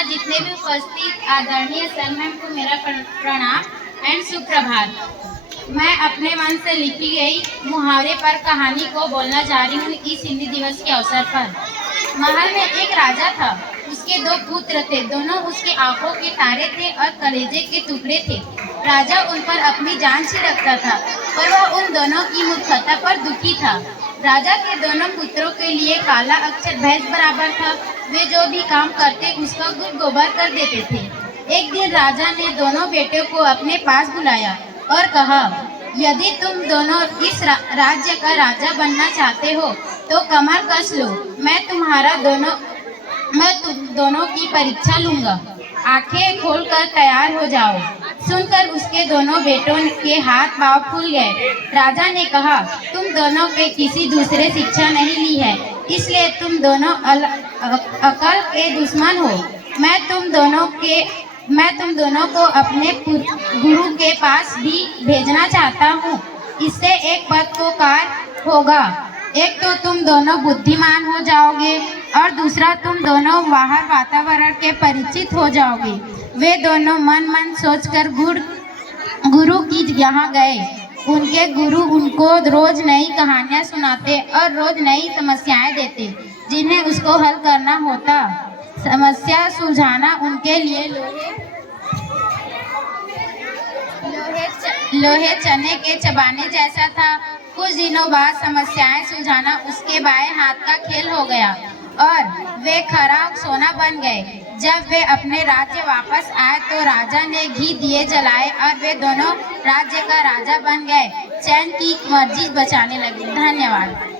यहाँ जितने भी उपस्थित आदरणीय सर मैम को मेरा प्रणाम एंड सुप्रभात। मैं अपने मन से लिखी गई मुहावरे पर कहानी को बोलना जा रही हूँ इस हिंदी दिवस के अवसर पर। महल में एक राजा था, उसके दो पुत्र थे, दोनों उसके आंखों के तारे थे और कलेजे के टुकड़े थे। राजा उन पर अपनी जान छिड़कता था, पर वह उन दोनों की मूर्खता पर दुखी था। राजा के दोनों पुत्रों के लिए काला अक्षर भैंस बराबर था। वे जो भी काम करते उसका गुड़ गोबर कर देते थे। एक दिन राजा ने दोनों बेटों को अपने पास बुलाया और कहा, यदि तुम दोनों इस राज्य का राजा बनना चाहते हो तो कमर कस लो। मैं तुम दोनों की परीक्षा लूंगा। आंखें खोलकर तैयार हो जाओ। सुनकर उसके दोनों बेटों के हाथ पांव फूल गए। राजा ने कहा, तुम दोनों के किसी दूसरे शिक्षा नहीं ली है, इसलिए तुम दोनों अकल के दुश्मन हो। मैं तुम दोनों को अपने गुरु के पास भी भेजना चाहता हूँ। इससे एक पद को कार्य होगा। एक तो तुम दोनों बुद्धिमान हो जाओगे और दूसरा तुम दोनों बाहर वातावरण के परिचित हो जाओगे। वे दोनों मन सोचकर गुरु की यहाँ गए। उनके गुरु उनको रोज नई कहानियाँ सुनाते और रोज नई समस्याएं देते जिन्हें उसको हल करना होता। समस्या सुलझाना उनके लिए लोहे चने के चबाने जैसा था। कुछ दिनों बाद समस्याएं सुलझाना उसके बाएं हाथ का खेल हो गया और वे खरा सोना बन गए। जब वे अपने राज्य वापस आए तो राजा ने घी दिए जलाए और वे दोनों राज्य का राजा बन गए। चैन की मर्जी बचाने लगे। धन्यवाद।